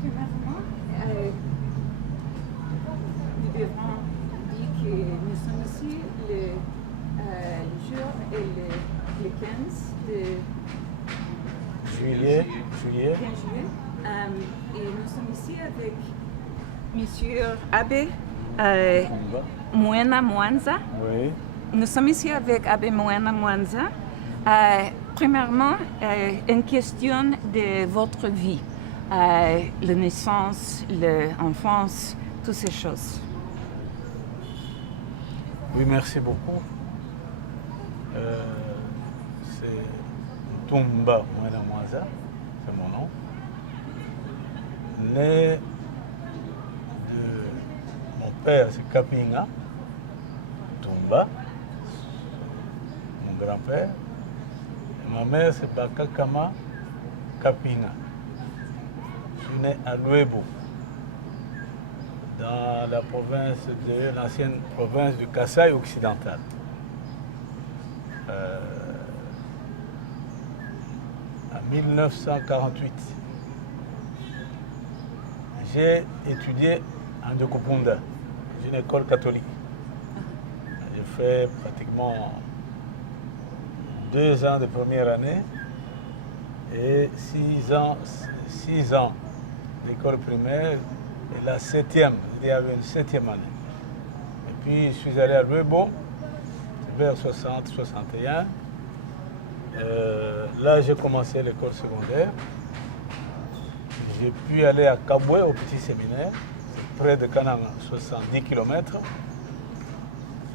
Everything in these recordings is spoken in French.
Premièrement, nous devons dire que nous sommes ici le jour et le 15 de juillet. 15 juillet. Et nous sommes ici avec Monsieur Abbé Moena Mwanza. Oui. Nous sommes ici avec Abbé Moena Mwanza. Premièrement, une question de votre vie, la naissance, l'enfance, toutes ces choses. Oui, merci beaucoup. C'est Tumba Moena Mwanza, c'est mon nom. Né de mon père, c'est Kapinga Tumba, mon grand-père. Ma mère, c'est Bakakama Kapinga. Je suis né à Luebo, dans la province de l'ancienne province du Kasaï occidental. En 1948, j'ai étudié en Ndokopunda, une école catholique. J'ai fait pratiquement 2 ans de première année et 6 ans d'école primaire et la 7e, il y avait une 7e année. Et puis je suis allé à Luebo vers 60-61. Là j'ai commencé l'école secondaire. J'ai pu aller à Kabwe au petit séminaire, c'est près de Kananga, 70 km.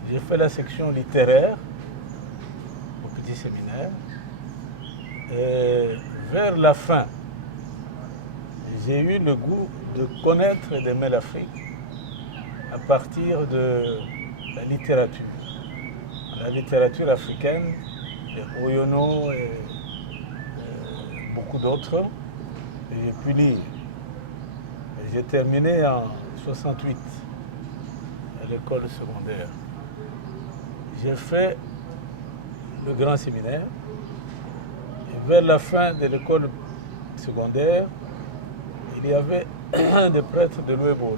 J'ai fait la section littéraire séminaire. Et vers la fin, j'ai eu le goût de connaître et d'aimer l'Afrique à partir de la littérature. La littérature africaine, les Oyono et beaucoup d'autres, et j'ai pu lire. Et j'ai terminé en 68 à l'école secondaire. J'ai fait le grand séminaire. Et vers la fin de l'école secondaire, il y avait un des prêtres de Luebo,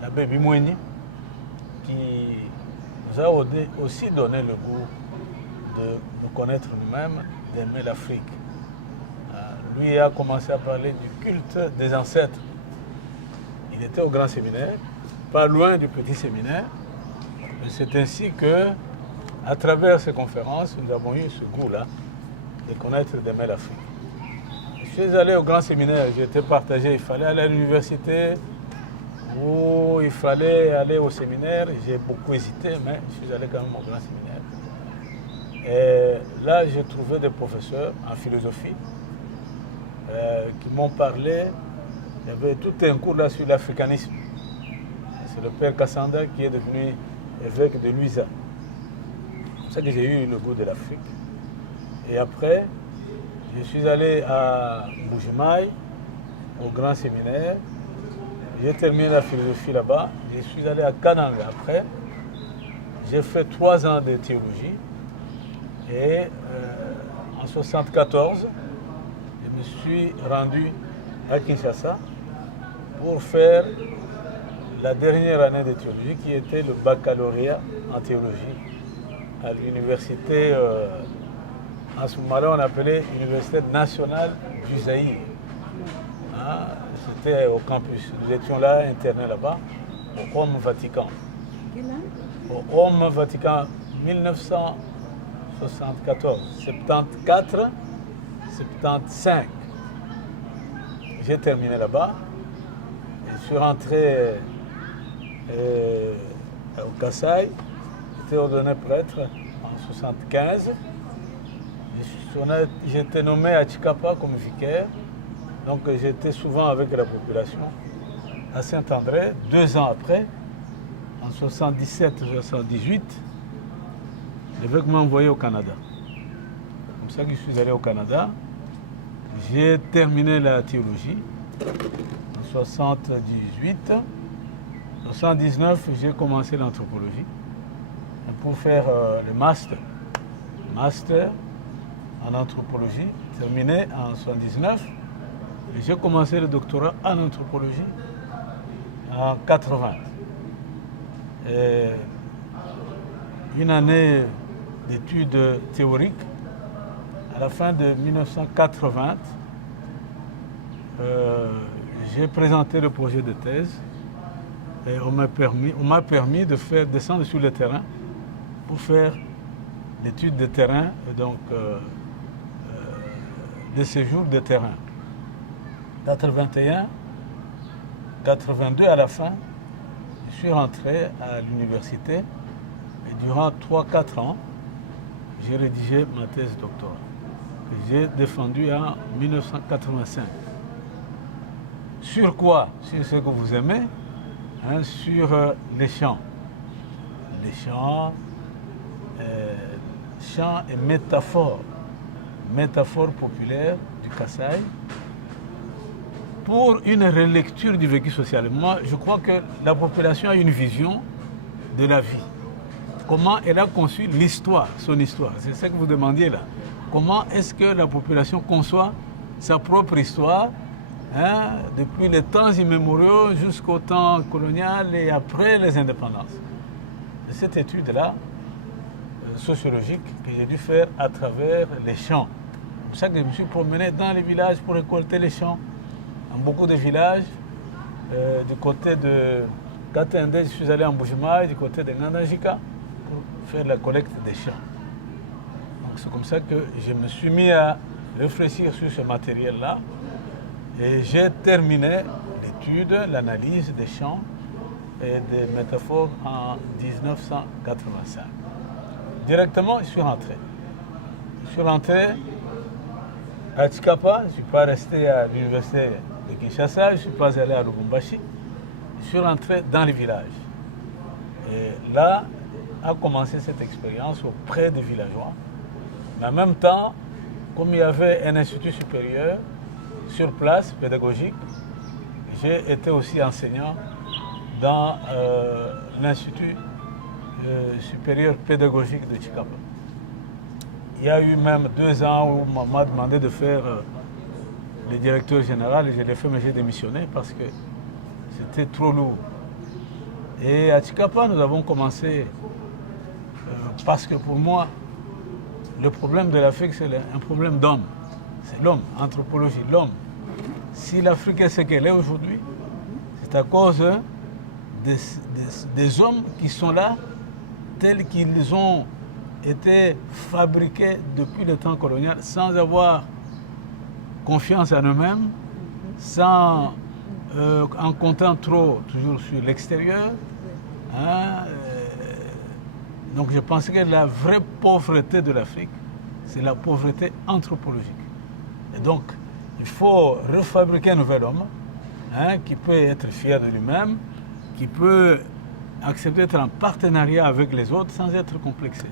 l'abbé Bimweni, qui nous a aussi donné le goût de nous connaître nous-mêmes, d'aimer l'Afrique. Lui a commencé à parler du culte des ancêtres. Il était au grand séminaire, pas loin du petit séminaire. C'est ainsi que, à travers ces conférences, nous avons eu ce goût-là de connaître et d'aimer l'Afrique. Je suis allé au grand séminaire, j'étais partagé, il fallait aller à l'université ou il fallait aller au séminaire. J'ai beaucoup hésité, mais je suis allé quand même au grand séminaire. Et là, j'ai trouvé des professeurs en philosophie qui m'ont parlé. Il y avait tout un cours là sur l'africanisme. C'est le père Kassanda qui est devenu évêque de Luisa. C'est ça que j'ai eu le goût de l'Afrique. Et après, je suis allé à Mbujimaï, au grand séminaire. J'ai terminé la philosophie là-bas. Je suis allé à Kananga après. J'ai fait 3 ans de théologie. Et en 1974, je me suis rendu à Kinshasa pour faire la dernière année de théologie qui était le baccalauréat en théologie à l'université, en ce moment-là on appelait l'université nationale du Zaïre. Hein? C'était au campus. Nous étions là, internés là-bas, au Homme Vatican. Au Homme Vatican 1974, 74, 75. J'ai terminé là-bas. Je suis rentré au Kasaï. J'étais ordonné prêtre en 1975. J'étais nommé à Chikapa comme vicaire. Donc j'étais souvent avec la population à Saint-André. 2 ans après, en 77-78, l'évêque m'a envoyé au Canada. Comme ça que je suis allé au Canada. J'ai terminé la théologie en 78. En 79, j'ai commencé l'anthropologie pour faire le master. En en anthropologie, terminé en 1979. J'ai commencé le doctorat en anthropologie en 80. Et une année d'études théoriques. À la fin de 1980, j'ai présenté le projet de thèse et on m'a permis de faire descendre sur le terrain pour faire l'étude de terrain, donc de séjour de terrain. 81, 82 à la fin, je suis rentré à l'université et durant 3-4 ans, j'ai rédigé ma thèse doctorale que j'ai défendue en 1985. Sur quoi? Sur ce que vous aimez, hein, sur les chants. Les chants, chants et métaphores populaires du Kasaï pour une relecture du vécu social. Moi, je crois que la population a une vision de la vie. Comment elle a conçu l'histoire, son histoire. C'est ce que vous demandiez là. Comment est-ce que la population conçoit sa propre histoire, hein, depuis les temps immémoriaux jusqu'au temps colonial et après les indépendances. C'est cette étude-là, sociologique, que j'ai dû faire à travers les chants. C'est pour ça que je me suis promené dans les villages pour récolter les chants. Dans beaucoup de villages, du côté de Katende, je suis allé en Bujimaï, du côté de Ngandajika, pour faire la collecte des chants. Donc c'est comme ça que je me suis mis à réfléchir sur ce matériel-là et j'ai terminé l'étude, l'analyse des chants et des métaphores en 1985. Directement, je suis rentré. Je suis rentré à Tshikapa, je ne suis pas resté à l'université de Kinshasa, je ne suis pas allé à Lubumbashi. Je suis rentré dans les villages. Et là a commencé cette expérience auprès des villageois. Mais en même temps, comme il y avait un institut supérieur sur place, pédagogique, j'ai été aussi enseignant dans l'Institut supérieur pédagogique de Tshikapa. Il y a eu même 2 ans où on m'a demandé de faire le directeur général et je l'ai fait, mais j'ai démissionné parce que c'était trop lourd. Et à Tshikapa, nous avons commencé parce que pour moi, le problème de l'Afrique, c'est un problème d'homme. C'est l'homme, anthropologie, l'homme. Si l'Afrique est ce qu'elle est aujourd'hui, c'est à cause des hommes qui sont là, tels qu'ils ont été fabriqués depuis le temps colonial, sans avoir confiance en eux-mêmes, en comptant trop toujours sur l'extérieur. Hein, donc je pense que la vraie pauvreté de l'Afrique, c'est la pauvreté anthropologique. Et donc, il faut refabriquer un nouvel homme, hein, qui peut être fier de lui-même, qui peut accepter d'être en partenariat avec les autres sans être complexé.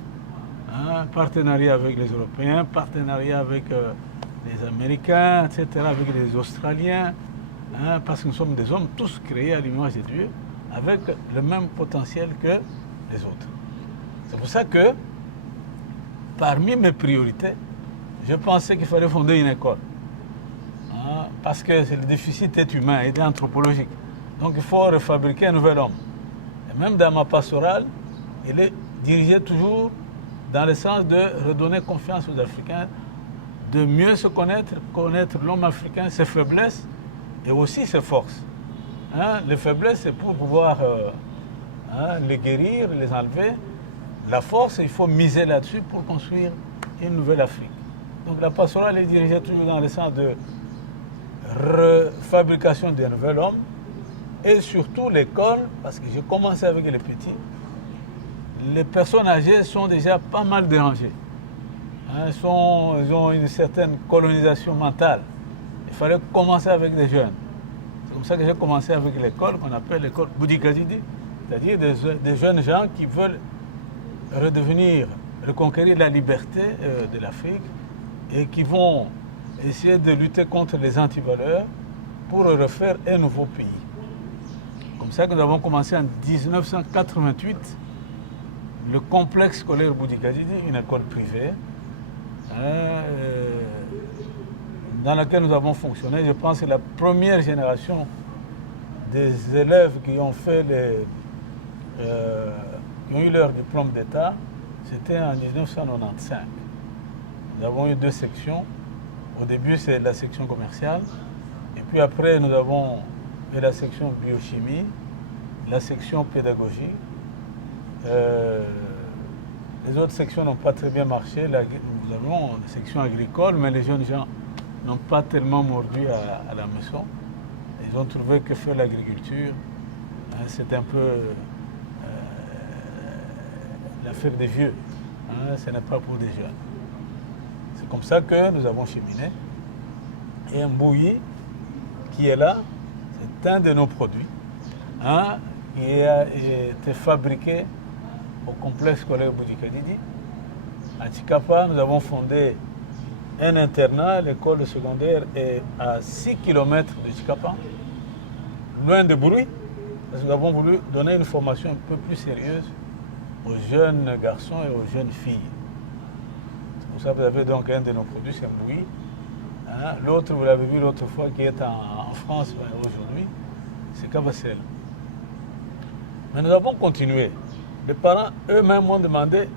Hein, partenariat avec les Européens, partenariat avec les Américains, etc., avec les Australiens, hein, parce que nous sommes des hommes tous créés à l'image de Dieu, avec le même potentiel que les autres. C'est pour ça que, parmi mes priorités, je pensais qu'il fallait fonder une école. Hein, parce que le déficit est humain, il est anthropologique. Donc il faut refabriquer un nouvel homme. Et même dans ma pastorale, il est dirigé toujours dans le sens de redonner confiance aux Africains, de mieux se connaître l'homme africain, ses faiblesses et aussi ses forces. Hein, les faiblesses, c'est pour pouvoir les guérir, les enlever. La force, il faut miser là-dessus pour construire une nouvelle Afrique. Donc la pastorale est dirigée toujours dans le sens de refabrication d'un nouvel homme et surtout l'école, parce que j'ai commencé avec les petits. Les personnes âgées sont déjà pas mal dérangées. Hein, ils ont une certaine colonisation mentale. Il fallait commencer avec des jeunes. C'est comme ça que j'ai commencé avec l'école qu'on appelle l'école Boudikadidi, c'est-à-dire des jeunes gens qui veulent reconquérir la liberté de l'Afrique et qui vont essayer de lutter contre les antivaleurs pour refaire un nouveau pays. Comme ça que nous avons commencé en 1988 le complexe scolaire Boudikadidi, une école privée, dans laquelle nous avons fonctionné. Je pense que la première génération des élèves qui ont qui ont eu leur diplôme d'État, c'était en 1995. Nous avons eu 2 sections. Au début, c'est la section commerciale. Et puis après, nous avons eu la section biochimie, la section pédagogie. Les autres sections n'ont pas très bien marché. Nous avons une section agricole, mais les jeunes gens n'ont pas tellement mordu à la maison. Ils ont trouvé que faire l'agriculture, c'est un peu l'affaire des vieux. Ce n'est pas pour des jeunes. C'est comme ça que nous avons cheminé. Et un bouilli qui est là, c'est un de nos produits, qui a été fabriqué au complexe scolaire Boudikadidi. À Tchikapa, nous avons fondé un internat. L'école secondaire est à 6 km de Tchikapa, loin de bruit, parce que nous avons voulu donner une formation un peu plus sérieuse aux jeunes garçons et aux jeunes filles. C'est pour ça que vous avez donc un de nos produits, c'est un bouilli. L'autre, vous l'avez vu l'autre fois, qui est en France aujourd'hui, c'est Cabassel. Mais nous avons continué. Les parents eux-mêmes m'ont demandé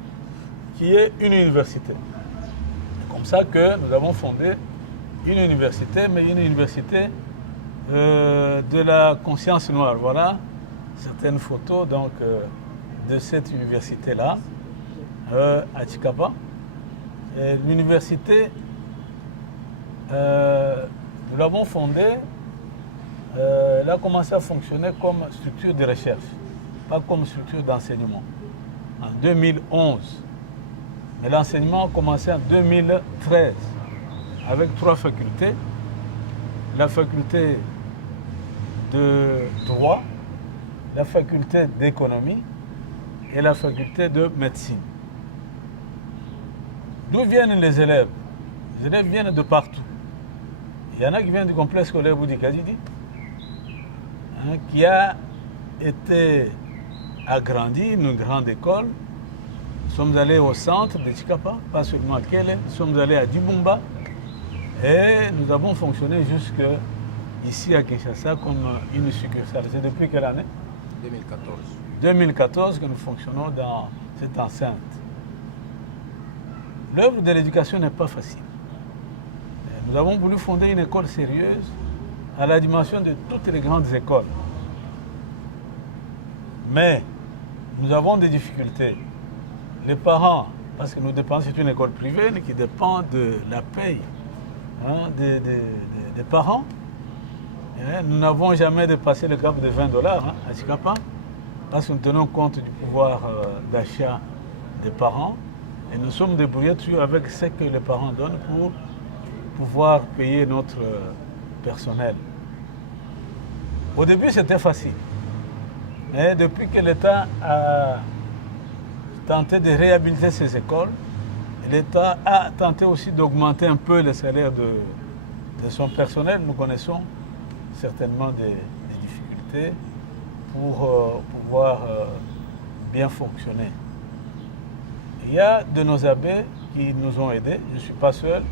qu'il y ait une université. C'est comme ça que nous avons fondé une université, mais une université de la conscience noire. Voilà certaines photos donc, de cette université-là, à Tchikapa. L'université, nous l'avons fondée, elle a commencé à fonctionner comme structure de recherche, pas comme structure d'enseignement, en 2011. Mais l'enseignement a commencé en 2013 avec 3 facultés. La faculté de droit, la faculté d'économie et la faculté de médecine. D'où viennent les élèves? Les élèves viennent de partout. Il y en a qui viennent du complexe scolaire Boudikadidi, qui a été agrandi, une grande école. Nous sommes allés au centre de Tchikapa, pas seulement à Kele, nous sommes allés à Dibumba et nous avons fonctionné jusque ici à Kinshasa comme une succursale. C'est depuis quelle année? 2014. 2014 que nous fonctionnons dans cette enceinte. L'œuvre de l'éducation n'est pas facile. Nous avons voulu fonder une école sérieuse à la dimension de toutes les grandes écoles. Mais nous avons des difficultés. Les parents, parce que nous dépendons, c'est une école privée qui dépend de la paye des parents. Nous n'avons jamais dépassé le cap de $20 à Tchikapa, parce que nous tenons compte du pouvoir d'achat des parents. Et nous sommes débrouillés toujours avec ce que les parents donnent pour pouvoir payer notre personnel. Au début, c'était facile. Mais depuis que l'État a tenté de réhabiliter ces écoles, l'État a tenté aussi d'augmenter un peu le salaire de son personnel. Nous connaissons certainement des difficultés pour pouvoir bien fonctionner. Il y a de nos abbés qui nous ont aidés. Je ne suis pas seul.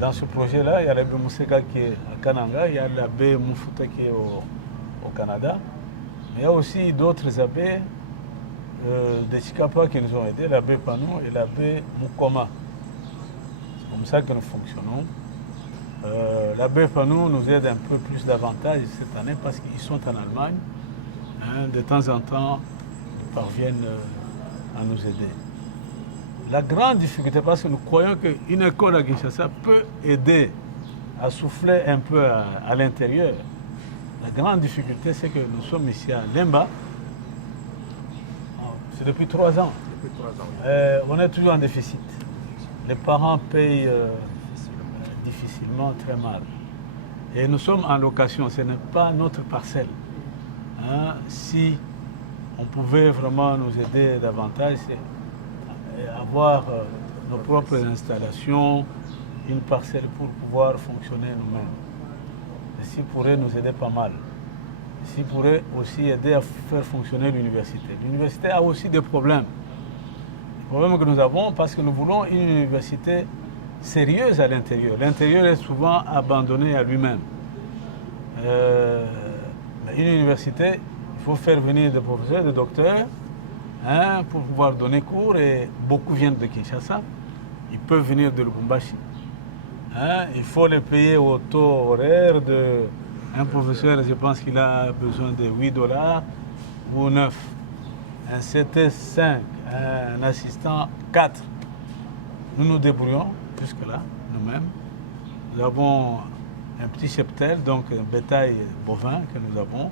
Dans ce projet-là, il y a l'abbé Moussega qui est à Kananga, il y a l'abbé Moufuta qui est au Canada. Mais il y a aussi d'autres abbés de Tchikapa qui nous ont aidés, l'abbé Panou et l'abbé Moukoma. C'est comme ça que nous fonctionnons. L'abbé Panou nous aide un peu plus davantage cette année parce qu'ils sont en Allemagne. De temps en temps, ils parviennent à nous aider. La grande difficulté, parce que nous croyons qu'une école à Kinshasa peut aider à souffler un peu à l'intérieur. La grande difficulté, c'est que nous sommes ici à Lemba. C'est depuis 3 ans. Depuis 3 ans, oui. On est toujours en déficit. Les parents payent difficilement, très mal. Et nous sommes en location, ce n'est pas notre parcelle. Si on pouvait vraiment nous aider davantage, c'est avoir nos propres installations, une parcelle pour pouvoir fonctionner nous-mêmes. Ceci pourrait nous aider pas mal. Ceci pourrait aussi aider à faire fonctionner l'université. L'université a aussi des problèmes. Les problèmes que nous avons parce que nous voulons une université sérieuse à l'intérieur. L'intérieur est souvent abandonné à lui-même. Une université, il faut faire venir des professeurs, des docteurs, pour pouvoir donner cours, et beaucoup viennent de Kinshasa. Ils peuvent venir de Lubumbashi. Il faut les payer au taux horaire de... Un professeur, je pense qu'il a besoin de 8 dollars ou 9. Un CT 5, un assistant 4. Nous nous débrouillons jusque-là, nous-mêmes. Nous avons un petit cheptel, donc un bétail bovin que nous avons.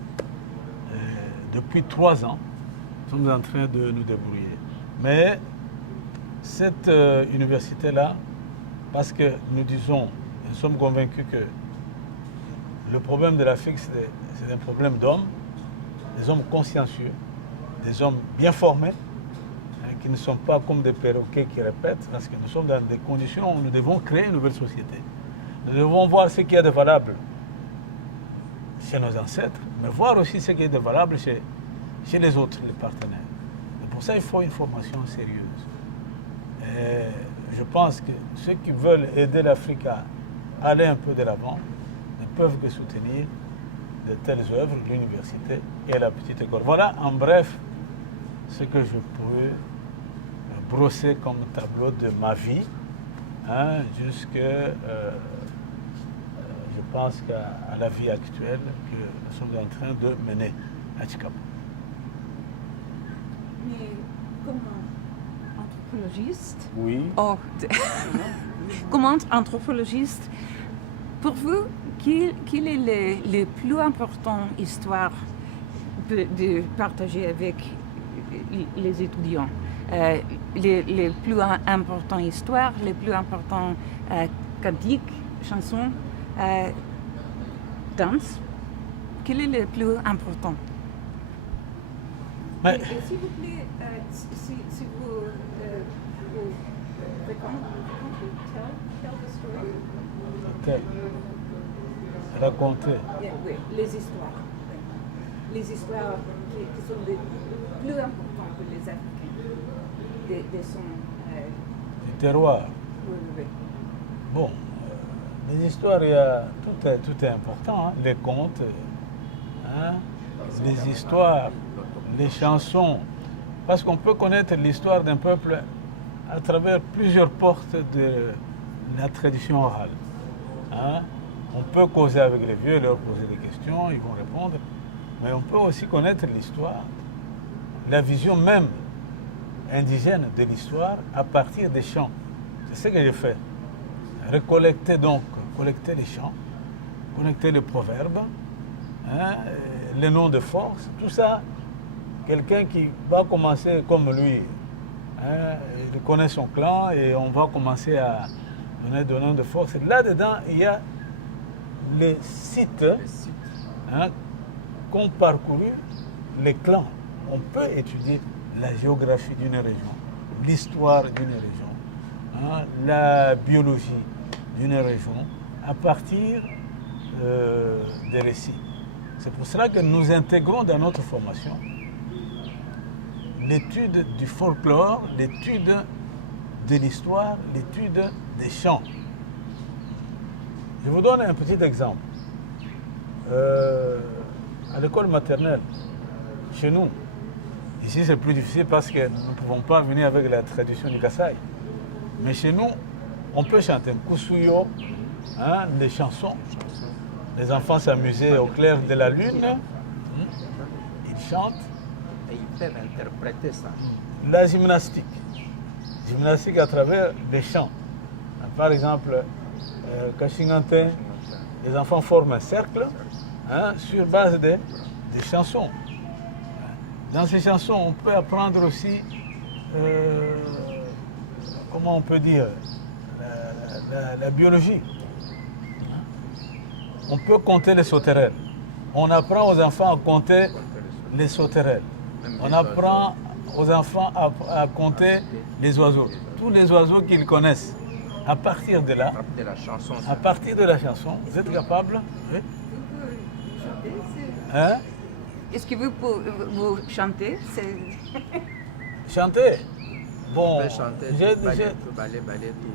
Depuis 3 ans, nous sommes en train de nous débrouiller. Mais cette université-là, parce que nous sommes convaincus que le problème de l'Afrique, c'est un problème d'hommes, des hommes consciencieux, des hommes bien formés, qui ne sont pas comme des perroquets qui répètent, parce que nous sommes dans des conditions où nous devons créer une nouvelle société. Nous devons voir ce qu'il y a de valable chez nos ancêtres, mais voir aussi ce qui est de valable chez les autres, les partenaires. Et pour ça, il faut une formation sérieuse. Et je pense que ceux qui veulent aider l'Afrique à aller un peu de l'avant ne peuvent que soutenir de telles œuvres, l'université et la petite école. Voilà en bref ce que je pourrais brosser comme tableau de ma vie, jusque, je pense, qu'à la vie actuelle que nous sommes en train de mener à Tchikapa. Mais comme anthropologiste, Oui. comme anthropologiste, pour vous, quelle est le plus important histoire de partager avec les étudiants? Les plus importantes histoires, les plus importants cantiques, chansons, danse. Quel est le plus important? Mais... Et s'il vous plaît, si vous tell the story. Raconter. Oui, les histoires. Oui. Les histoires qui sont les plus importantes pour les Africains. Des sons. Du terroir. Oui. Bon, les histoires, tout est important. Les contes, les histoires, les chansons. Parce qu'on peut connaître l'histoire d'un peuple à travers plusieurs portes de la tradition orale. On peut causer avec les vieux, leur poser des questions, ils vont répondre. Mais on peut aussi connaître l'histoire, la vision même indigène de l'histoire à partir des chants. C'est ce que j'ai fait. Collecter les chants, connecter les proverbes, les noms de force, tout ça. Quelqu'un qui va commencer comme lui, il connaît son clan et on va commencer à donner des noms de force. Là-dedans, il y a les sites qu'ont parcouru les clans. On peut étudier la géographie d'une région, l'histoire d'une région, la biologie d'une région à partir des récits. C'est pour cela que nous intégrons dans notre formation l'étude du folklore, l'étude de l'histoire, l'étude des chants. Je vous donne un petit exemple. À l'école maternelle, chez nous, ici c'est plus difficile parce que nous ne pouvons pas venir avec la tradition du Kassai. Mais chez nous, on peut chanter un Kusuyo, des chansons. Les enfants s'amusaient au clair de la lune. Ils chantent. Et ils peuvent interpréter ça. La gymnastique. Gymnastique à travers les chants. Par exemple, Kashingantin, les enfants forment un cercle sur base des chansons. Dans ces chansons, on peut apprendre aussi, comment on peut dire, la biologie. On peut compter les sauterelles. On apprend aux enfants à compter les sauterelles. On apprend aux enfants à compter les oiseaux. Tous les oiseaux qu'ils connaissent. À partir de là, à partir de la chanson, vous êtes capable? Oui? Est-ce que vous chantez? Chanter? Bon, on peut chanter j'ai- tout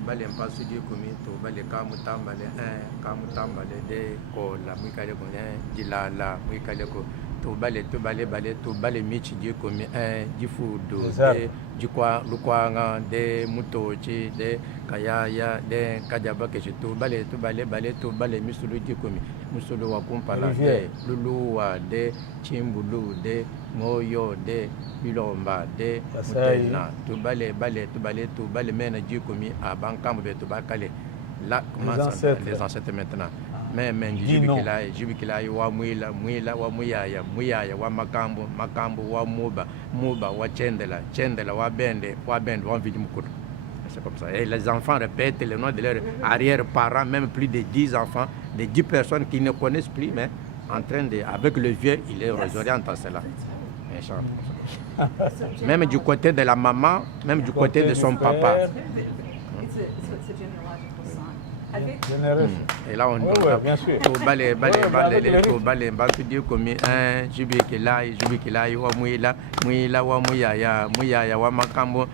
balé, mpasu du komi, tout balé, kamu tambale, kamu tambale, de ko la mwikale ko, la mwikale ko, tout balé, michi du komi, du fudu, de, du kwa, lukwanga, de mutochi, de kayaya, de kajaba keshi, tout balé, misulu du komi, musulu wa kumpala, de luluwa, de chimbulu, de moyo, de bilomba, de mutena, tout balé, mena du komi, à bankambe, tout bakale. Là commencent les ancêtres maintenant. Mais jubikila wa mwila wa muyaya wa makambo wa muba wa chendela wa bende wa vidi mukuru. C'est comme ça. Et les enfants répètent le nom de leurs arrière-parents, même plus de 10 enfants, de 10 personnes qui ne connaissent plus, mais en train de, avec le vieux, il est réoriente à cela. Même du côté de la maman, même du côté de son papa. Et là on bien sûr. tout balé, bantu Dieu comme un jubikila wa mwila wa muyaya wa makambo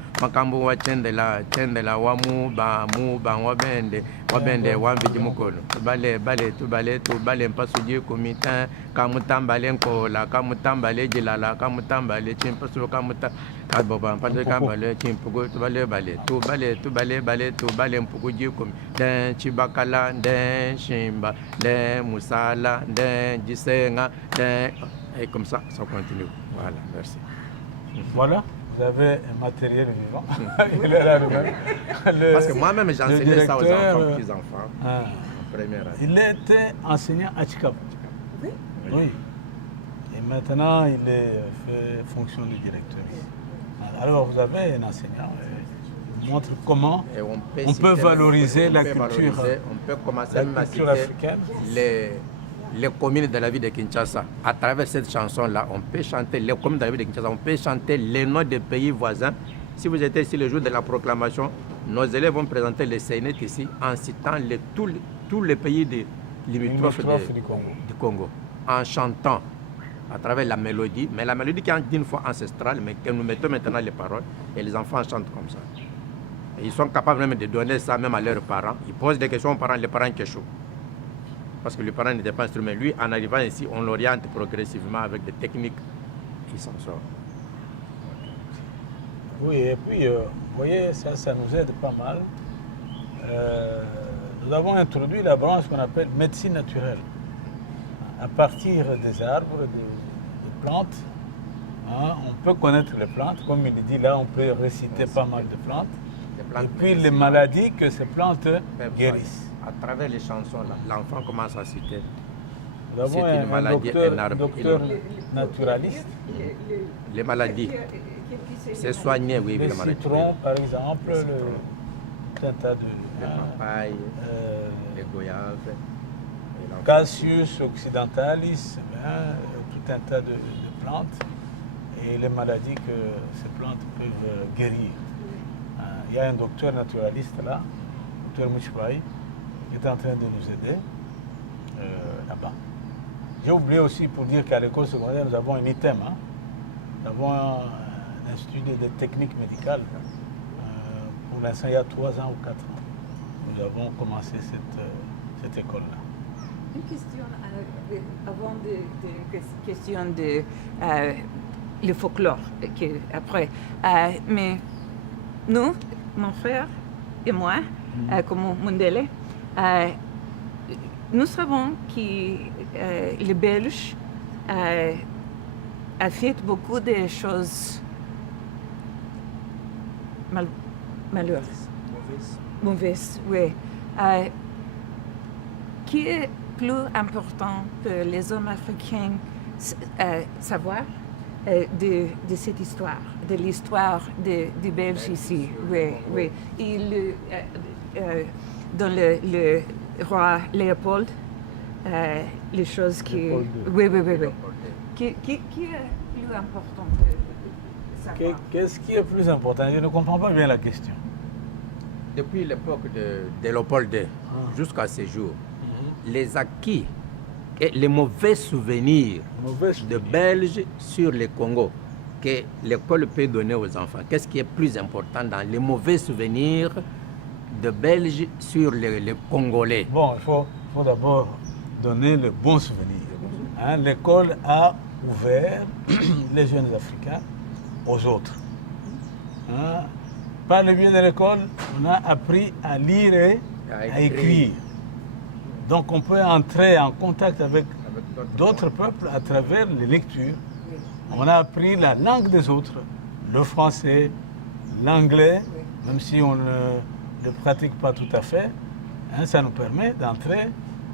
wa chendela wa muba wa bende wa vidi mukolo balé mpasu Dieu comme un kamutambale nkola kamutambale jilala kamutambale chimpasu kamuta kaboba mpande kambale chimpugo tout balé mpugo Dieu comme den chibakala den shimba den musala den jisenga den et comme ça continue. Voilà, merci. Voilà, vous avez un matériel vivant. Il est là lui-même. Parce que moi-même j'enseignais ça aux enfants, petits-enfants, en première année. Il était enseignant à Chicago. Oui. Et maintenant, il fait fonction de directeur. Alors, vous avez un enseignant qui montre comment on peut valoriser la culture, on peut commencer à citer africaine. Les communes de la ville de Kinshasa. À travers cette chanson-là, on peut chanter les communes de la ville de Kinshasa, on peut chanter les noms des pays voisins. Si vous étiez ici le jour de la proclamation, nos élèves vont présenter les CNET ici en citant tous les pays limitrophes du Congo, en chantant à travers la mélodie, mais la mélodie qui est d'une fois ancestrale, mais que nous mettons maintenant les paroles, et les enfants chantent comme ça. Et ils sont capables même de donner ça même à leurs parents. Ils posent des questions aux parents, les parents qui échouent. Parce que le parent n'était pas instrument. Lui, en arrivant ici, on l'oriente progressivement avec des techniques qui s'en sortent. Oui, et puis, vous voyez, ça nous aide pas mal. Nous avons introduit la branche qu'on appelle médecine naturelle. À partir des arbres, des plantes, on peut connaître les plantes. Comme il dit là, on peut réciter pas mal de plantes. Et puis les maladies que ces plantes guérissent. À travers les chansons, l'enfant commence à citer. Nous avons un docteur naturaliste. Les maladies. C'est soigné, oui. Les citrons, par exemple, tout un tas de... Les papayes, les goyaves. Cassius occidentalis, tout un tas de plantes et les maladies que ces plantes peuvent guérir. Il y a un docteur naturaliste là, docteur Mouchpraï, qui est en train de nous aider là-bas. J'ai oublié aussi pour dire qu'à l'école secondaire, nous avons un ITEM. Nous avons un institut de techniques médicales. Pour l'instant, il y a 3 ans ou 4 ans. Nous avons commencé cette école-là. Une question avant de question de le folklore après. Mais nous, mon frère et moi, comme Mundele, nous savons que les Belges a fait beaucoup de choses malheureuses, mauvaises, oui. Qui est plus important pour les hommes africains savoir de cette histoire, de l'histoire des Belges ici. Oui. Dans le roi Léopold, les choses qui... Oui. Qui est plus important de savoir? Qu'est-ce qui est plus important? Je ne comprends pas bien la question. Depuis l'époque de Léopold II jusqu'à ce jour, les acquis et les mauvais souvenirs de Belges sur le Congo, que l'école peut donner aux enfants? Qu'est-ce qui est plus important dans les mauvais souvenirs de Belges sur les Congolais? Bon, il faut d'abord donner le bon souvenir. Hein, l'école a ouvert les jeunes Africains aux autres. Hein, par le biais de l'école, on a appris à lire et à écrire. Donc on peut entrer en contact avec d'autres peuples à travers les lectures. On a appris la langue des autres, le français, l'anglais, même si on ne le pratique pas tout à fait. Hein, ça nous permet d'entrer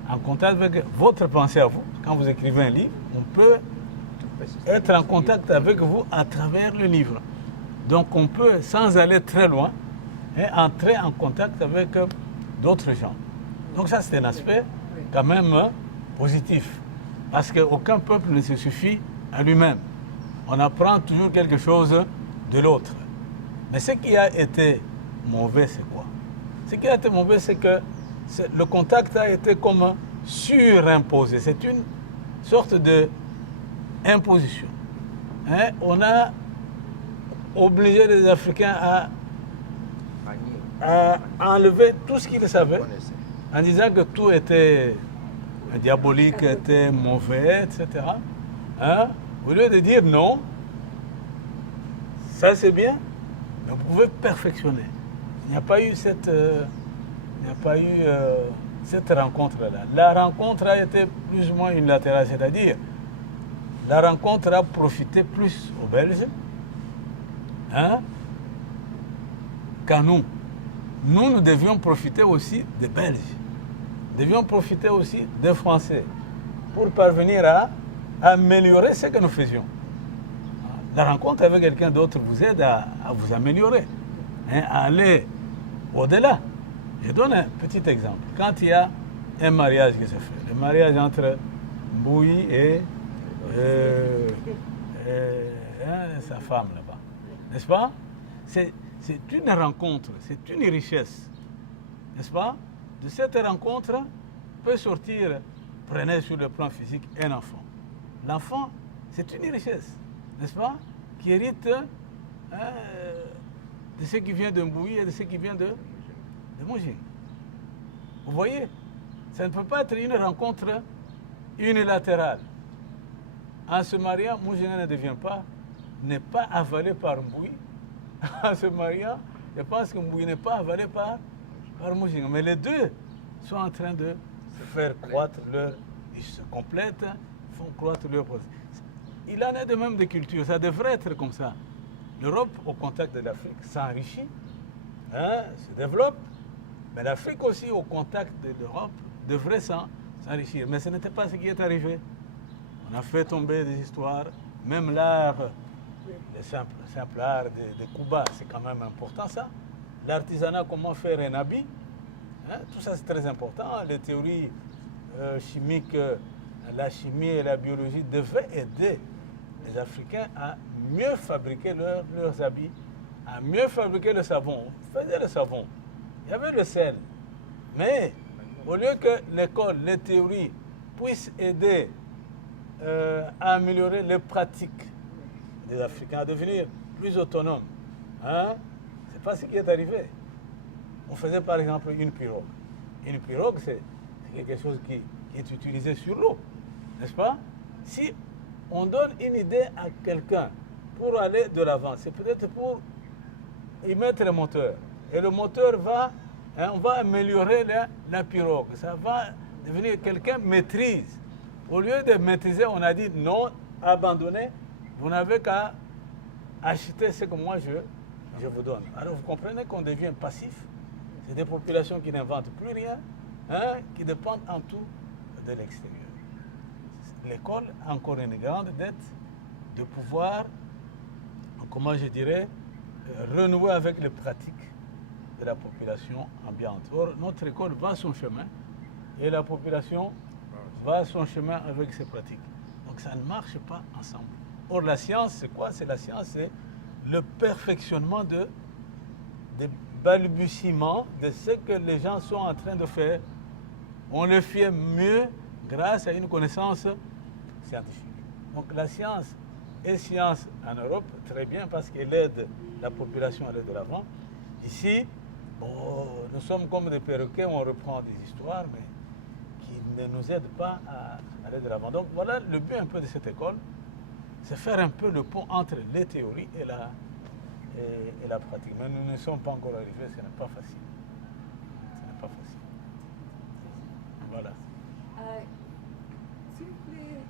en contact avec votre pensée à vous. Quand vous écrivez un livre, on peut être en contact avec vous à travers le livre. Donc on peut, sans aller très loin, entrer en contact avec d'autres gens. Donc ça, c'est un aspect quand même positif. Parce qu'aucun peuple ne se suffit à lui-même. On apprend toujours quelque chose de l'autre. Mais ce qui a été mauvais, c'est quoi? Ce qui a été mauvais, c'est que le contact a été comme surimposé. C'est une sorte d'imposition. Hein? On a obligé les Africains à enlever tout ce qu'ils savaient en disant que tout était diabolique, était mauvais, etc. Hein? Au lieu de dire non, ça c'est bien, mais vous pouvez perfectionner. Il n'y a pas eu cette rencontre-là. La rencontre a été plus ou moins unilatérale, c'est-à-dire la rencontre a profité plus aux Belges qu'à nous. Nous devions profiter aussi des Belges. Nous devions profiter aussi des Français pour parvenir à améliorer ce que nous faisions. La rencontre avec quelqu'un d'autre vous aide à vous améliorer, à aller au-delà. Je donne un petit exemple. Quand il y a un mariage qui se fait, le mariage entre Mbouyi et sa femme là-bas, n'est-ce pas? C'est une rencontre, c'est une richesse, n'est-ce pas? De cette rencontre peut sortir, prenez sur le plan physique, un enfant. L'enfant, c'est une richesse, n'est-ce pas? Qui hérite de ce qui vient de Mbouyi et de ce qui vient de Moujing. Vous voyez, ça ne peut pas être une rencontre unilatérale. En se mariant, Moujing n'est pas avalé par Mbouyi. En se mariant, je pense que Mbouyi n'est pas avalé par Moujing. Mais les deux sont en train de faire croître leur... Ils se complètent, font croître leur... Il en est de même de culture, ça devrait être comme ça. L'Europe, au contact de l'Afrique, s'enrichit, se développe, mais l'Afrique aussi, au contact de l'Europe, devrait s'enrichir. Mais ce n'était pas ce qui est arrivé. On a fait tomber des histoires, même l'art, le simple art de Cuba, c'est quand même important ça. L'artisanat, comment faire un habit, tout ça c'est très important. Les théories chimiques, la chimie et la biologie devaient aider les Africains à mieux fabriquer leurs habits, à mieux fabriquer le savon. On faisait le savon, il y avait le sel. Mais au lieu que l'école, les théories puissent aider à améliorer les pratiques des Africains, à devenir plus autonomes, c'est pas ce qui est arrivé. On faisait par exemple une pirogue. Une pirogue, c'est quelque chose qui est utilisé sur l'eau, n'est-ce pas? Si on donne une idée à quelqu'un pour aller de l'avant, c'est peut-être pour y mettre le moteur. Et le moteur on va améliorer la pirogue. Ça va devenir quelqu'un maîtrise. Au lieu de maîtriser, on a dit non, abandonnez, vous n'avez qu'à acheter ce que moi je vous donne. Alors vous comprenez qu'on devient passif. C'est des populations qui n'inventent plus rien, qui dépendent en tout de l'extérieur. L'école a encore une grande dette de pouvoir, comment je dirais, renouer avec les pratiques de la population ambiante. Or, notre école va son chemin et la population va son chemin avec ses pratiques. Donc ça ne marche pas ensemble. Or, la science, c'est quoi? C'est la science, c'est le perfectionnement des balbutiements de ce que les gens sont en train de faire. On le fait mieux grâce à une connaissance scientifique. Donc la science et sciences en Europe, très bien, parce qu'elle aide la population à aller de l'avant. Ici, nous sommes comme des perroquets, on reprend des histoires, mais qui ne nous aident pas à aller de l'avant. Donc voilà le but un peu de cette école, c'est faire un peu le pont entre les théories et la pratique. Mais nous ne sommes pas encore arrivés, ce n'est pas facile. Ce n'est pas facile. Voilà. S'il vous plaît,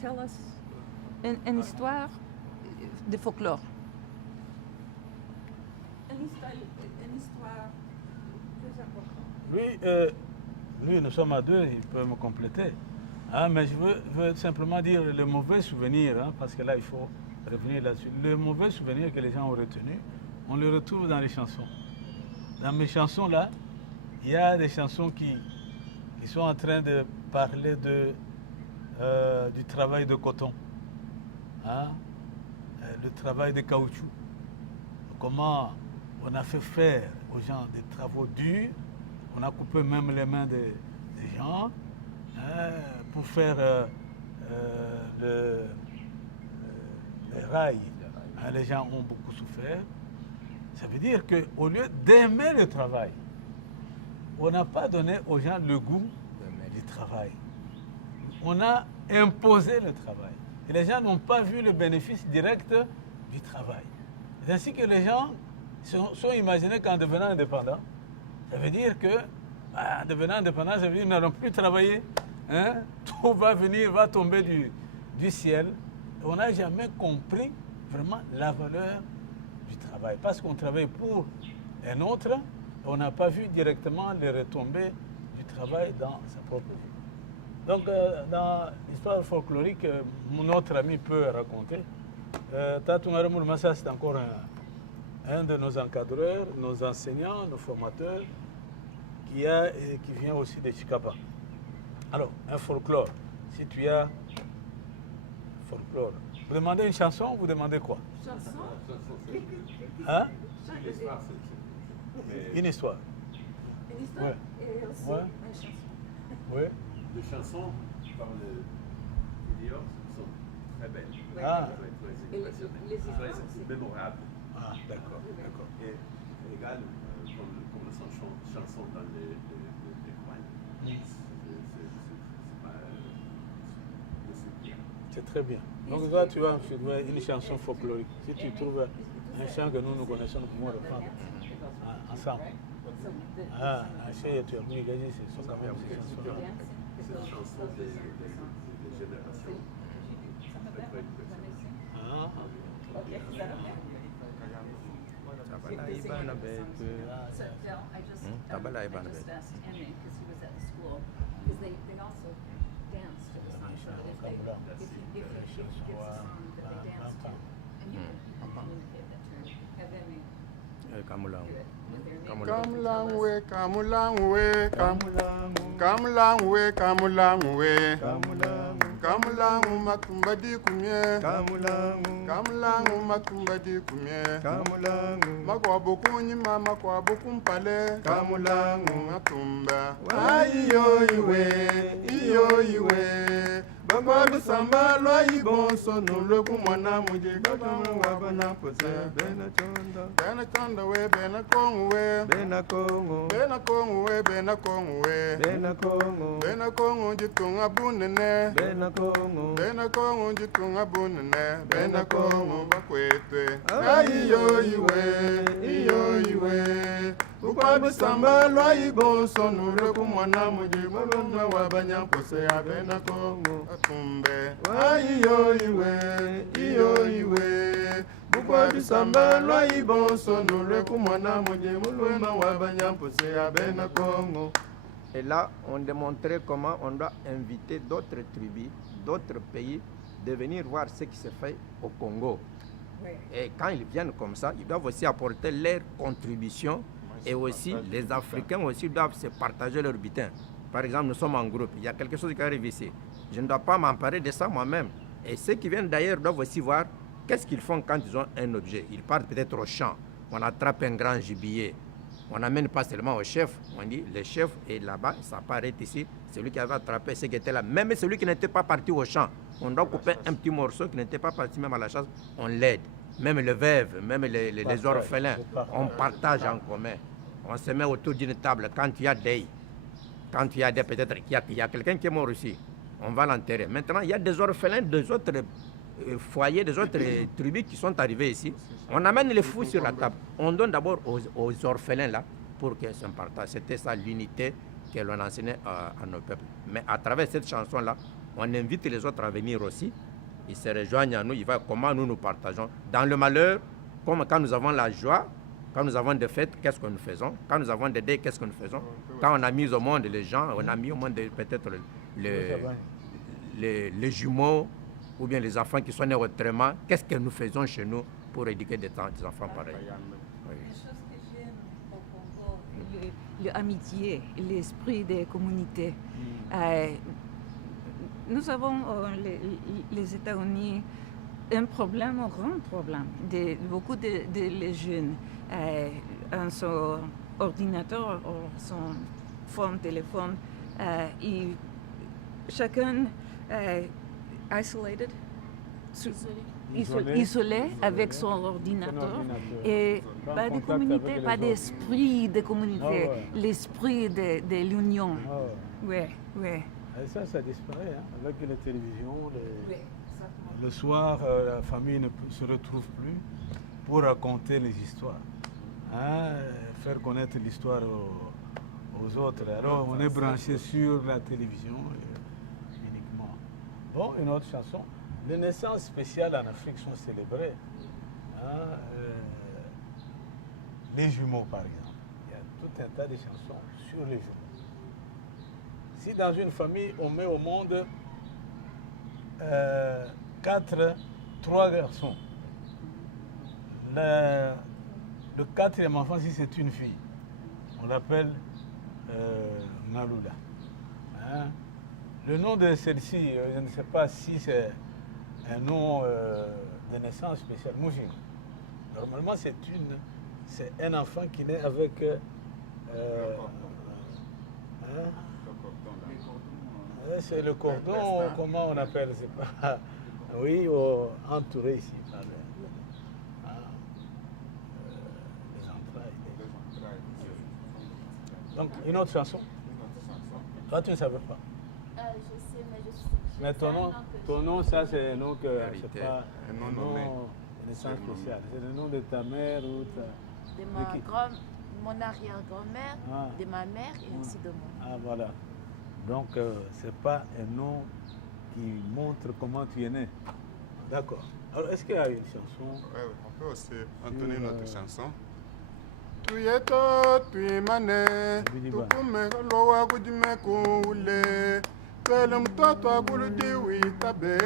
tell us une histoire de folklore. Une histoire plus importante. Lui, nous sommes à deux, il peut me compléter. Hein, mais je veux simplement dire le mauvais souvenir, hein, parce que là, il faut revenir là-dessus. Le mauvais souvenir que les gens ont retenu, on le retrouve dans les chansons. Dans mes chansons, là, il y a des chansons qui sont en train de parler du travail de coton, hein, le travail de caoutchouc. Comment on a fait faire aux gens des travaux durs, on a coupé même les mains des gens pour faire les rails. Hein, les gens ont beaucoup souffert. Ça veut dire qu'au lieu d'aimer le travail, on n'a pas donné aux gens le goût du travail. On a imposé le travail. Et les gens n'ont pas vu le bénéfice direct du travail. C'est ainsi que les gens sont imaginés qu'en devenant indépendants, ça veut dire que, en devenant indépendants, ça veut dire qu'ils n'allont plus travailler. Hein? Tout va venir, va tomber du ciel. Et on n'a jamais compris vraiment la valeur du travail. Parce qu'on travaille pour un autre, on n'a pas vu directement les retombées du travail dans sa propre vie. Donc, dans l'histoire folklorique, notre ami peut raconter. Tatou Massa, c'est encore un de nos encadreurs, nos enseignants, nos formateurs, qui vient aussi de Chikapa. Alors, un folklore. Si tu as folklore, vous demandez une chanson, vous demandez quoi? Chanson? Hein? Une histoire. Une histoire. Une histoire Ouais. et aussi Ouais. une chanson. Oui. Les chansons par le Idiot sont très belles. Ah. Et les histoires, Très c'est- mémorables. Ah, d'accord, d'accord. Et égal comme les chansons dans les coins. C'est pas c'est bien. C'est très bien. Donc toi, tu vas trouver une chanson folklorique. Si tu trouves un chant que nous connaissons, nous pouvons reprendre ensemble. Ah, Achille, tu as mis gagné, ce sont quand même ces chansons-là. C'est une chanson des générations. Très, très, très. Ah, Tabala ibana betu. So, Phil, I just, Tabala I ibana just betu. asked Emmy, because he was at the school, because they also dance to the song, so that if they, if you gives a song that they dance to, and you can communicate that to him, have Emmy Kamulang. do it with their name. Kamulangwe, kamulangwe, Kamulangwe, kamulangwe, kamulangu, kamulangu matumbadi kumye, kamulangu, kamulangu matumbadi kumye, kamulangu, makwabu kunyima makwabu kumpale, kamulangu, matumba, Iyo iwe, bakwa bisamba lwa ibonso nulwe kumwana muje kakamu wabana pose, bena chonda, bena chanda we, bena kongu we, bena kongo, bena kongu we, bena kongu we, bena kongo, bena kongu jitunga bunene, bena kongo, bena kongu jitunga bunene, bena kongu bakwetwe, Iyo iwe, ukwa bisamba lwa ibonso nulwe kumwana muje kakamu wabana pose, bena kongu atumbe, iyo iwe, bukwa bisamba lwa ibonso nulwe kumwana muje mulwema wabanyampose abena kongo. Et là, on démontrait comment on doit inviter d'autres tribus, d'autres pays, de venir voir ce qui se fait au Congo. Et quand ils viennent comme ça, ils doivent aussi apporter leur contribution. Et aussi, les Africains aussi doivent se partager leur butin. Par exemple, nous sommes en groupe, il y a quelque chose qui arrive ici. Je ne dois pas m'emparer de ça moi-même. Et ceux qui viennent d'ailleurs doivent aussi voir qu'est-ce qu'ils font quand ils ont un objet. Ils partent peut-être au champ, on attrape un grand gibier. On n'amène pas seulement au chef, on dit le chef est là-bas, ça paraît ici, celui qui avait attrapé ce qui était là. Même celui qui n'était pas parti au champ, on doit couper un petit morceau qui n'était pas parti même à la chasse, on l'aide. Même les veuves, même les orphelins, on partage en commun. On se met autour d'une table quand il y a des, peut-être qu'il y a quelqu'un qui est mort ici, on va l'enterrer. Maintenant, il y a des orphelins, des autres foyers, des autres tribus qui sont arrivés ici. On amène les fous sur la table. On donne d'abord aux orphelins là pour qu'ils se partagent. C'était ça l'unité que l'on enseignait à nos peuples. Mais à travers cette chanson-là, on invite les autres à venir aussi. Ils se rejoignent à nous, ils voient comment nous partageons. Dans le malheur, comme quand nous avons la joie, quand nous avons des fêtes, qu'est-ce que nous faisons? Quand nous avons des deuils, qu'est-ce que nous faisons? Quand on a mis au monde les gens, on a mis au monde peut-être les jumeaux ou bien les enfants qui sont nés autrement, qu'est-ce que nous faisons chez nous pour éduquer des enfants pareils? Les choses que j'aime au Congo, l'amitié, l'esprit des communautés. Nous avons les États-Unis un problème, un grand problème. Beaucoup de les jeunes ont son ordinateur ou son téléphone. Chacun isolé avec son ordinateur et pas de communauté, pas d'esprit de communauté, l'esprit de l'union. Oui, oui. Et ça disparaît hein, avec la télévision. Le soir, la famille ne se retrouve plus pour raconter les histoires, hein, faire connaître l'histoire aux autres. Alors on est branché sur la télévision uniquement. Bon, une autre chanson. Les naissances spéciales en Afrique sont célébrées. Hein, les jumeaux, par exemple. Il y a tout un tas de chansons sur les jumeaux. Si dans une famille, on met au monde 3 garçons, le 4e enfant, si c'est une fille, on l'appelle Nalula. Hein? Le nom de celle-ci, je ne sais pas si c'est un nom de naissance spécial. Moujin. Normalement, c'est un enfant qui naît avec... c'est le cordon, comment on appelle, c'est pas... Oui, entouré ici par les entrailles. Donc, une autre chanson. Toi, tu ne savais pas. Je sais, mais je suis... Mais ton nom, ça, c'est un nom que c'est pas un nom nommé. De naissance spéciale. C'est le nom de ta mère ou ta... De mon arrière-grand-mère, de ma mère et ainsi de moi. Ah, voilà. Donc, c'est pas un nom qui montre comment tu es né. D'accord. Alors, est-ce qu'il y a une chanson? Oui, on peut aussi entonner notre chanson. Tuyeto, tuyimane, tukume lowa kujime kule. Twele mtoto aguludi witabe,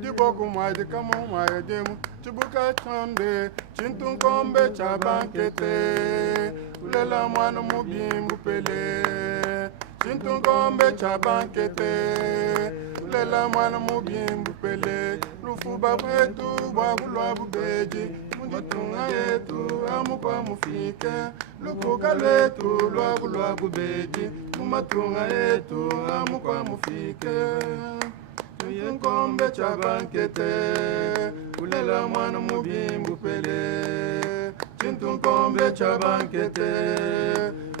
diboku mwaji kama mwajemu, chibuka chonde, chintunkombe chabankete, ulela mwana mubimbu pele. Chintunkombe chabankete, ulela mwana mubimbu pele. Lufuba kwetu bwagulwa bubeji, mujitunga yetu amukwa mufike. Lukuka lwetu lwagulwa bubeji, mumatunga yetu amukwa mufike. Chintunkombe chabankete, ulela mwana mubimbu pele. Chintunkombe chabankete,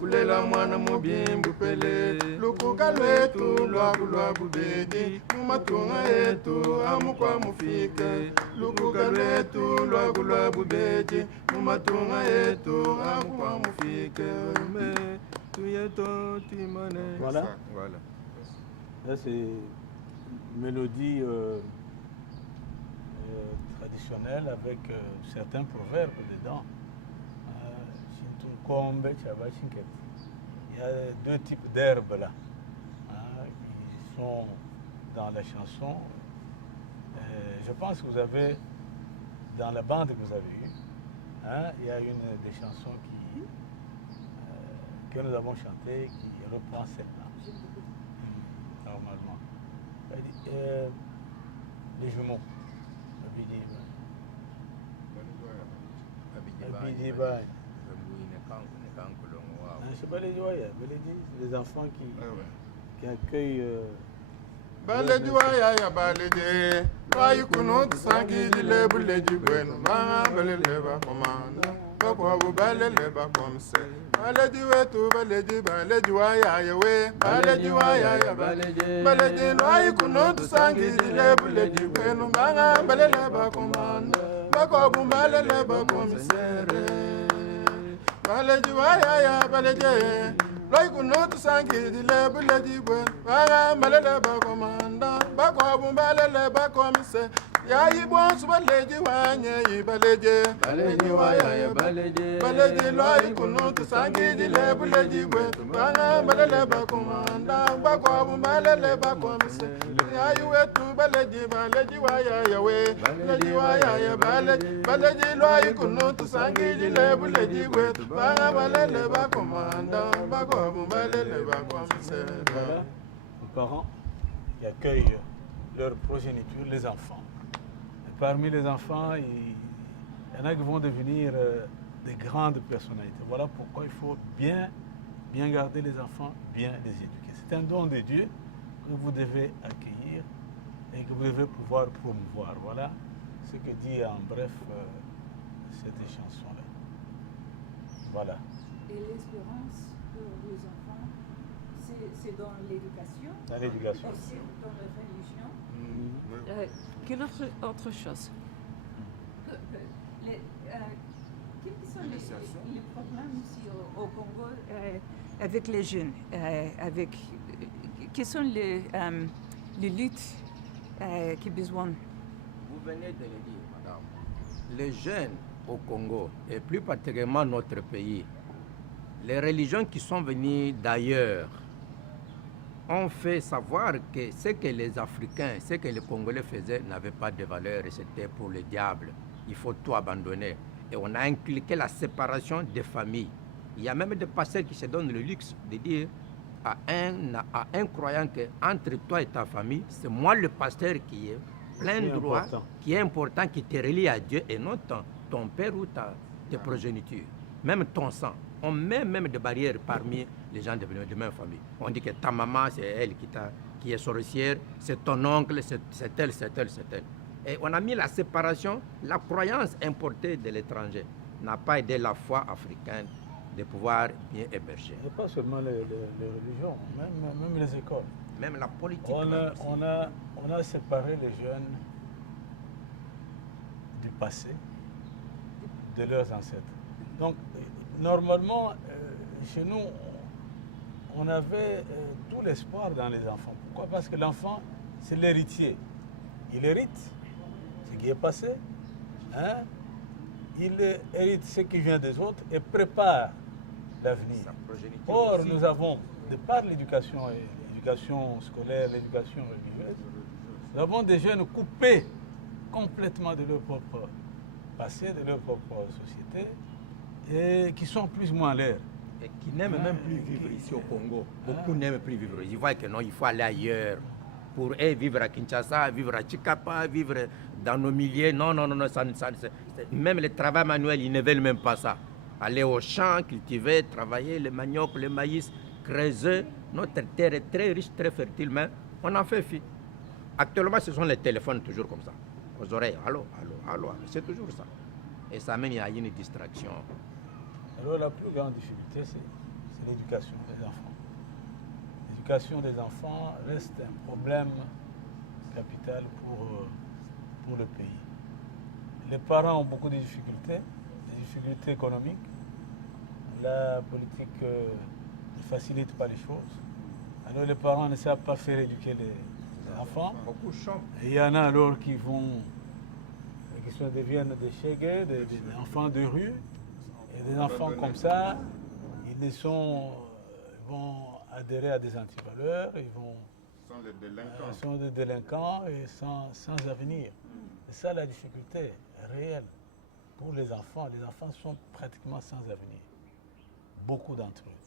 ulela mwana mubimbu pele. Lukuka lwetu lwagulwa bubeji, mumatunga yetu amukwa mufike. Lukuka lwetu lwagulwa bubeji, mumatunga yetu amukwa mufike. Voilà. Voilà. Là, c'est une mélodie traditionnelle avec certains proverbes dedans. Il y a 2 types d'herbes là qui sont dans la chanson. Je pense que vous avez, dans la bande que vous avez eue, il y a une des chansons que nous avons chantées qui reprend celle-là. Normalement. Les jumeaux. C'est pas les joyeux, les enfants qui accueillent baleji waya baleji loi kunut sangi dile buleji bueno ma balele ba komanda bakwa bu balele ba komse baleji wetu baleji waya we baleji waya baleji loi kunut sangi dile buleji bueno ma balele ba komanda bakwa bu balele ba komse baleji waya baleji loi kunut sangi dile buleji bueno ma balele ba komanda bakwa bu balele ba komse ya yibon su baleji wanye baleji waya baleji loi kunut sangi dile buleji bueno ma balele ba komanda bakwa bu balele ba komse ya yiwetu baleji waya we baleji waya baleji loi kunut sangi dile buleji bueno ma balele ba komanda bakwa bu balele ba komse. Les parents qui accueillent leur progéniture, les enfants. Et parmi les enfants, il y en a qui vont devenir des grandes personnalités. Voilà pourquoi il faut bien garder les enfants, bien les éduquer. C'est un don de Dieu que vous devez accueillir et que vous devez pouvoir promouvoir. Voilà ce que dit en bref cette chanson-là. Voilà. Et l'espérance pour les enfants, c'est dans l'éducation. Dans l'éducation. Aussi dans la religion. Quelle autre chose? Quels sont les problèmes ici au Congo avec les jeunes? Quelles sont les luttes qui ont besoin? Vous venez de le dire, madame. Les jeunes au Congo, et plus particulièrement notre pays, les religions qui sont venues d'ailleurs ont fait savoir que ce que les Africains, ce que les Congolais faisaient n'avait pas de valeur et c'était pour le diable. Il faut tout abandonner. Et on a inculqué la séparation des familles. Il y a même des pasteurs qui se donnent le luxe de dire à un croyant qu'entre toi et ta famille, c'est moi le pasteur qui est plein de droits, qui est important, qui te relie à Dieu et non ton père ou tes progénitures, même ton sang. On met même des barrières parmi les gens de même famille. On dit que ta maman, c'est elle qui est sorcière, c'est ton oncle, c'est elle. Et on a mis la séparation, la croyance importée de l'étranger n'a pas aidé la foi africaine de pouvoir bien héberger. Et pas seulement les religions, même les écoles. Même la politique. On a séparé les jeunes du passé, de leurs ancêtres. Donc, normalement, chez nous, on avait tout l'espoir dans les enfants. Pourquoi? Parce que l'enfant, c'est l'héritier. Il hérite ce qui est passé, hein? Il hérite ce qui vient des autres et prépare l'avenir. Or, nous avons, de par l'éducation scolaire, l'éducation religieuse, nous avons des jeunes coupés complètement de leur propre passé, de leur propre société, et qui sont plus ou moins l'air. Et qui n'aiment même plus vivre ici au Congo. Beaucoup n'aiment plus vivre. Ils voient que non, il faut aller ailleurs. Pour eux, vivre à Kinshasa, vivre à Chikapa, vivre dans nos milliers. Non, même le travail manuel, ils ne veulent même pas ça. Aller au champ, cultiver, travailler le manioc, le maïs, creuser. Notre terre est très riche, très fertile, mais on en fait fi. Actuellement, ce sont les téléphones toujours comme ça. Aux oreilles, allô, c'est toujours ça. Et ça mène à une distraction. Alors la plus grande difficulté, c'est l'éducation des enfants. L'éducation des enfants reste un problème capital pour le pays. Les parents ont beaucoup de difficultés, des difficultés économiques. La politique ne facilite pas les choses. Alors les parents ne savent pas faire éduquer les enfants. Et il y en a alors qui deviennent des chégués, des enfants de rue. Et des enfants comme ça, ils vont adhérer à des antivaleurs, sont des délinquants et sans avenir. C'est ça la difficulté réelle pour les enfants. Les enfants sont pratiquement sans avenir. Beaucoup d'entre eux.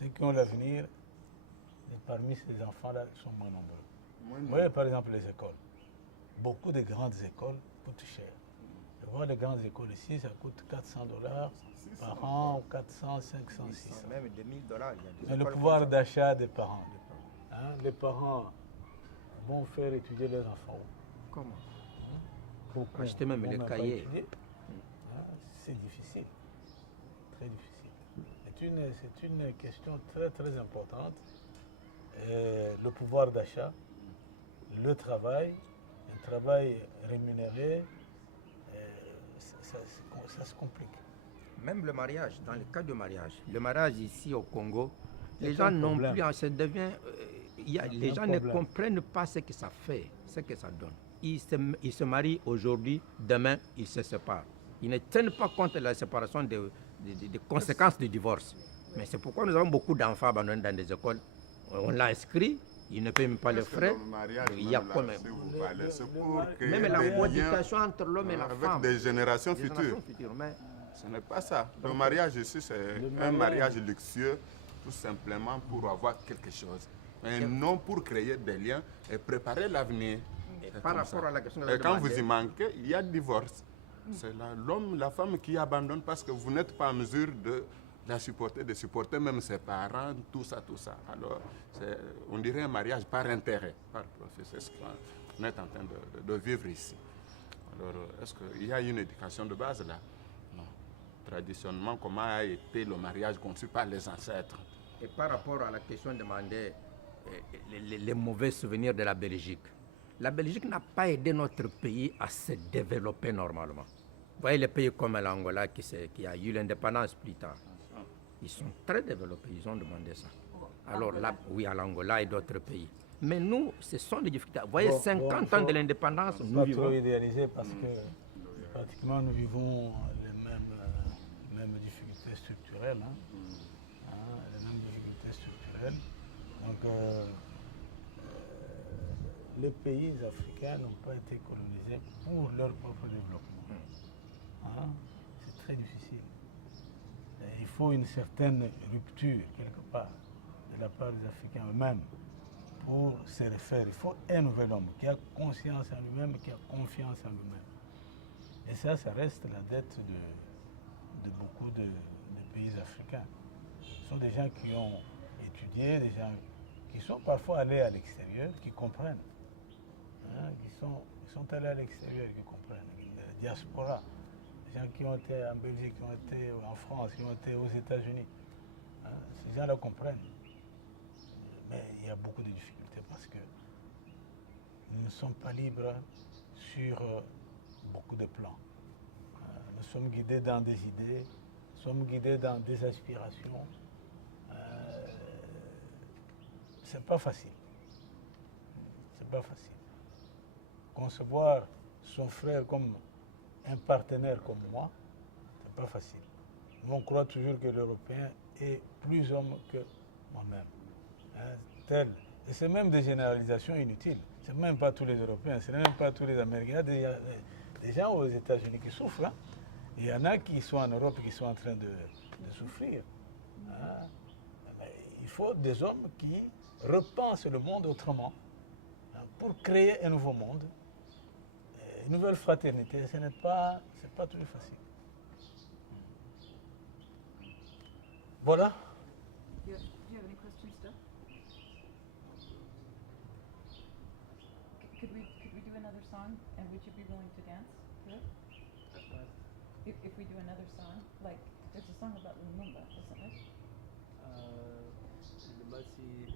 Ceux qui ont l'avenir, parmi ces enfants-là, ils sont moins nombreux. Vous voyez par exemple les écoles. Beaucoup de grandes écoles coûtent cher. Voir les grandes écoles ici, ça coûte $400 par an, ou 400, 500, 600. Même $2000. Mais le pouvoir d'achat des parents. Hein, les parents vont faire étudier leurs enfants. Comment? Beaucoup Acheter même vont les pas cahiers. étudier. C'est difficile, très difficile. C'est une question très très importante. Le pouvoir d'achat, le travail, un travail rémunéré, ça se complique. Même le mariage, dans le cas du mariage. Le mariage ici au Congo, C'est les gens un n'ont problème. plus, ça devient, les un gens ne problème. comprennent pas ce que ça fait, ce que ça donne. Ils se marient aujourd'hui, demain, ils se séparent. Ils ne tiennent pas compte de la séparation des conséquences du divorce. Mais c'est pourquoi nous avons beaucoup d'enfants abandonnés dans des écoles. On l'a inscrit, ils ne paient même pas les Parce que frais. le mariage, Il y a même là, quand même. si vous parlez, c'est pour créer Même la des liens cohabitation entre l'homme et la avec femme. des générations Des futures. générations futures, mais Ce n'est pas ça. Le mariage ici, c'est un mariage luxueux, tout simplement pour avoir quelque chose. Mais non pour créer des liens et préparer l'avenir. C'est par comme rapport ça. à la question que Et vous quand demandez, vous y manquez, il y a divorce. C'est l'homme, la femme qui abandonne parce que vous n'êtes pas en mesure de la supporter, de supporter même ses parents, tout ça, tout ça. Alors, on dirait un mariage par intérêt, par profit. C'est ce qu'on est en train de vivre ici. Alors, est-ce qu'il y a une éducation de base là? Non. Traditionnellement, comment a été le mariage conçu par les ancêtres? et par rapport à la question demandée, les mauvais souvenirs de la Belgique. La Belgique n'a pas aidé notre pays à se développer normalement. Vous voyez les pays comme l'Angola qui a eu l'indépendance plus tard. Ils sont très développés, ils ont demandé ça. Alors là, oui, à l'Angola et d'autres pays. Mais nous, ce sont des difficultés. Vous voyez, 50 ans de l'indépendance, nous Pas vivons. trop idéalisé parce que pratiquement nous vivons les mêmes difficultés structurelles. Les mêmes difficultés structurelles. Donc, les pays africains n'ont pas été colonisés pour leur propre développement. C'est très difficile. Et il faut une certaine rupture, quelque part, de la part des Africains eux-mêmes pour se refaire. Il faut un nouvel homme qui a conscience en lui-même, qui a confiance en lui-même. Et ça reste la dette de beaucoup de pays africains. Ce sont des gens qui ont étudié, des gens qui sont parfois allés à l'extérieur, qui comprennent. Qui sont allés à l'extérieur, qui comprennent. La diaspora, des gens qui ont été en Belgique, qui ont été en France, qui ont été aux États-Unis. Ces gens-là comprennent. Mais il y a beaucoup de difficultés parce que nous ne sommes pas libres sur beaucoup de plans. Nous sommes guidés dans des idées, nous sommes guidés dans des aspirations. C'est pas facile. C'est pas facile. Concevoir son frère comme un partenaire comme moi, c'est pas facile. Nous, on croit toujours que l'Européen est plus homme que moi-même. Tel. Et c'est même des généralisations inutiles. C'est même pas tous les Européens, c'est même pas tous les Américains. Il y a des gens aux États-Unis qui souffrent. Il y en a qui sont en Europe et qui sont en train de souffrir. Mais il faut des hommes qui repensent le monde autrement pour créer un nouveau monde, une nouvelle fraternité. Ce n'est pas toujours facile. Voilà. Do you have any questions still? Could we do another song, and would you be willing to dance to it? If we do another song, like there's a song about Lumumba, isn't there? Basi